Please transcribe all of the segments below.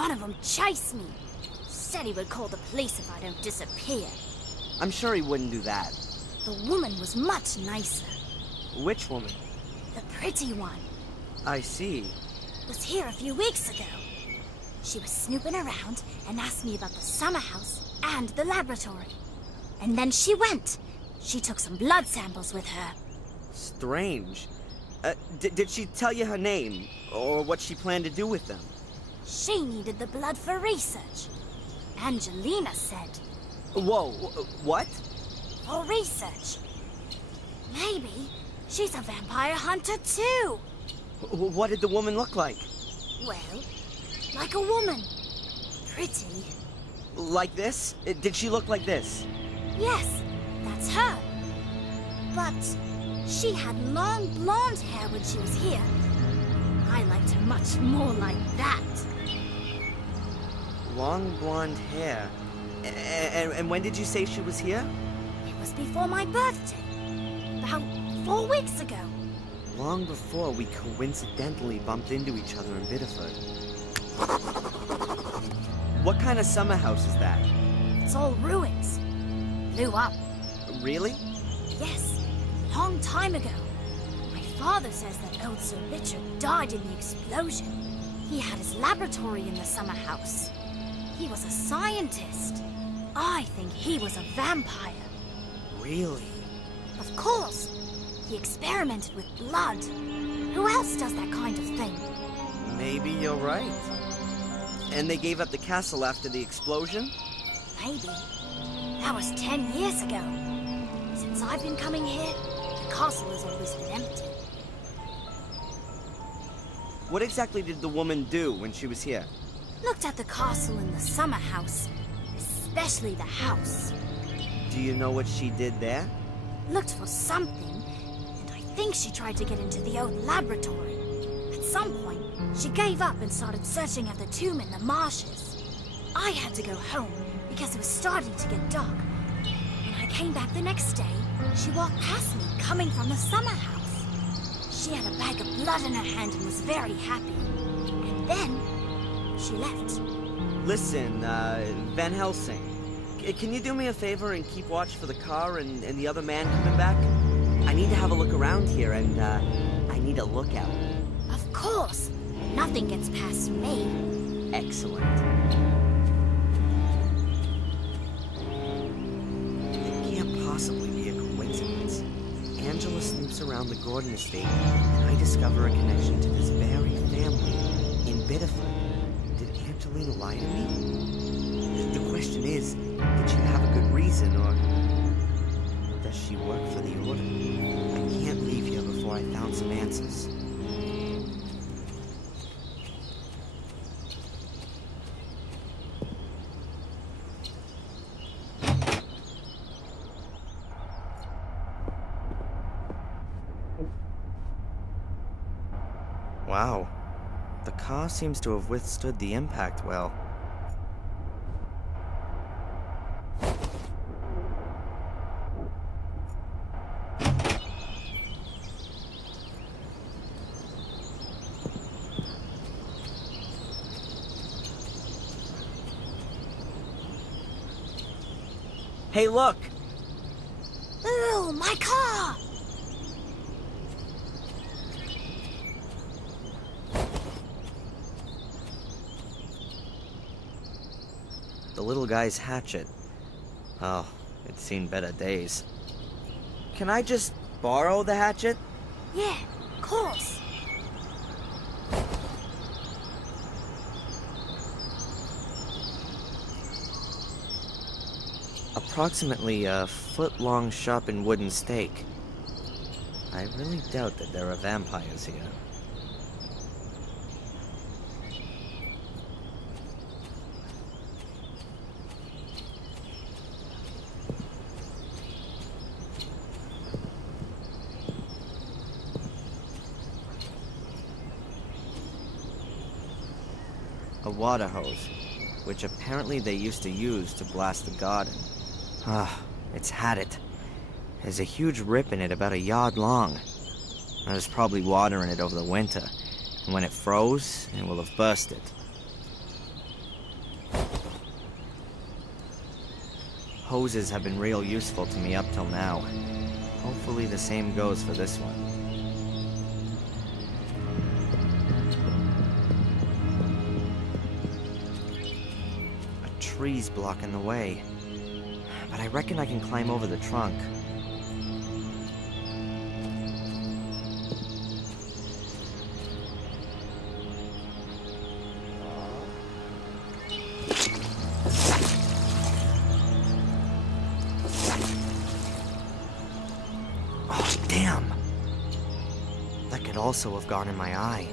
One of them chased me. Said he would call the police if I don't disappear. I'm sure he wouldn't do that. The woman was much nicer. Which woman? The pretty one. I see. Was here a few weeks ago. She was snooping around and asked me about the summer house and the laboratory. And then she went. She took some blood samples with her. Strange. Did she tell you her name, or what she planned to do with them? She needed the blood for research. Angelina said. Whoa, what? For research. Maybe she's a vampire hunter too. What did the woman look like? Well, like a woman. Pretty. Like this? Did she look like this? Yes, that's her. But she had long blonde hair when she was here. I liked her much more like that. Long blonde hair. And when did you say she was here? It was before my birthday. About 4 weeks ago. Long before we coincidentally bumped into each other in Biddeford. What kind of summer house is that? It's all ruins. Blew up. Really? Yes, long time ago. My father says that old Sir Richard died in the explosion. He had his laboratory in the summer house. He was a scientist. I think he was a vampire. Really? Of course. He experimented with blood. Who else does that kind of thing? Maybe you're right. And they gave up the castle after the explosion? Maybe. That was 10 years ago. Since I've been coming here, the castle has always been empty. What exactly did the woman do when she was here? Looked at the castle and the summer house. Especially the house. Do you know what she did there? Looked for something, and I think she tried to get into the old laboratory. At some point, she gave up and started searching at the tomb in the marshes. I had to go home because it was starting to get dark. When I came back the next day, she walked past me coming from the summer house. She had a bag of blood in her hand and was very happy. And then, she left. Listen, Van Helsing. Can you do me a favor and keep watch for the car and the other man coming back? I need to have a look around here and, I need a lookout. Of course. Nothing gets past me. Excellent. It can't possibly be a coincidence. Angela snoops around the Gordon estate, and I discover a connection to this very family in Biddeford. Did Angelina lie to me? The question is, did she have a good reason, or does she work for the Order? I can't leave here before I found some answers. Wow. The car seems to have withstood the impact well. Hey, look! Ooh, my car! The little guy's hatchet. Oh, it's seen better days. Can I just borrow the hatchet? Yeah, of course. Approximately a foot-long sharpened wooden stake. I really doubt that there are vampires here. A water hose, which apparently they used to use to blast the garden. Ah, it's had it. There's a huge rip in it about a yard long. There's probably water in it over the winter, and when it froze, it will have bursted. hoses have been real useful to me up till now. Hopefully the same goes for this one. A tree's blocking the way, but I reckon I can climb over the trunk. Oh, damn! That could also have gone in my eye.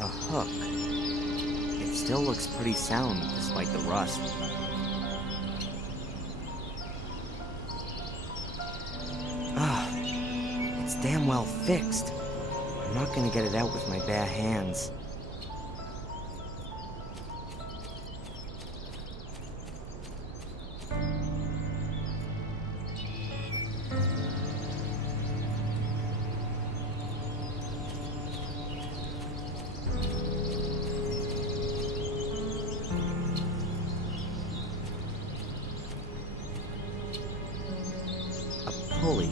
A hook. It still looks pretty sound despite the rust. It's damn well fixed. I'm not gonna get it out with my bare hands. A pulley,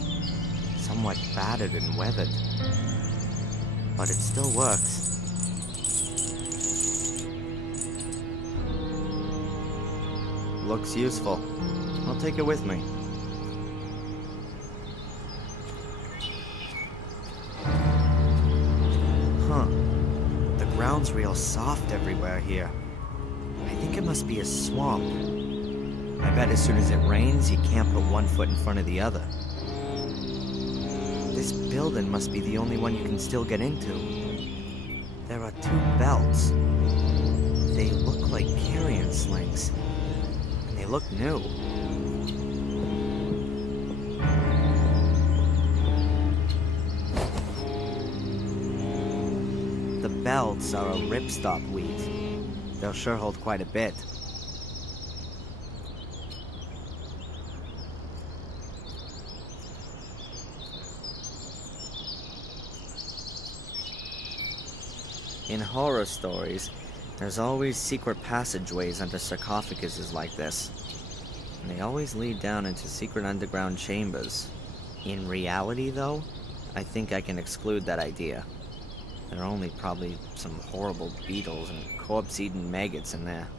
somewhat battered and weathered. But it still works. Looks useful. I'll take it with me. Huh. The ground's real soft everywhere here. I think it must be a swamp. I bet as soon as it rains, you can't put one foot in front of the other. This building must be the only one you can still get into. There are two belts. They look like carrion slings. And they look new. The belts are a ripstop weave. They'll sure hold quite a bit. In horror stories, there's always secret passageways under sarcophaguses like this. And they always lead down into secret underground chambers. In reality, though, I think I can exclude that idea. There are only probably some horrible beetles and corpse-eating maggots in there.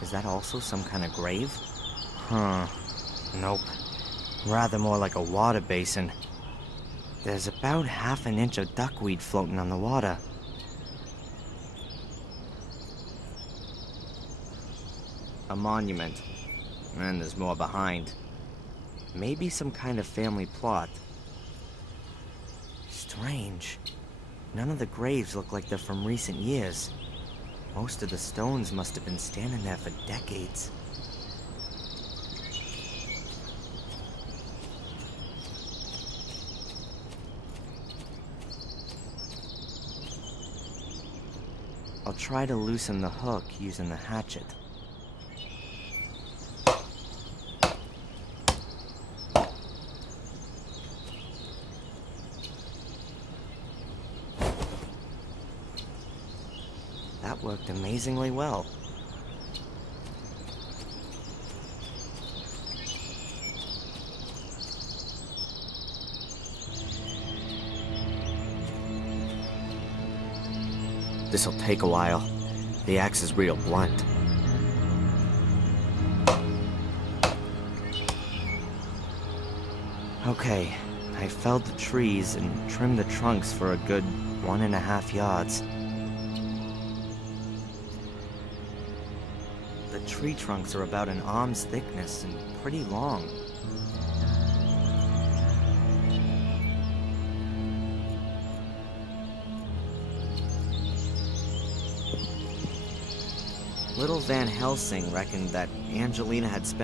Is that also some kind of grave? Huh. Nope. Rather more like a water basin. There's about half an inch of duckweed floating on the water. A monument. And there's more behind. Maybe some kind of family plot. Strange. None of the graves look like they're from recent years. Most of the stones must have been standing there for decades. I'll try to loosen the hook using the hatchet. That worked amazingly well. This'll take a while. The axe is real blunt. Okay, I felled the trees and trimmed the trunks for a good 1.5 yards. The tree trunks are about an arm's thickness and pretty long. Little Van Helsing reckoned that Angelina had spent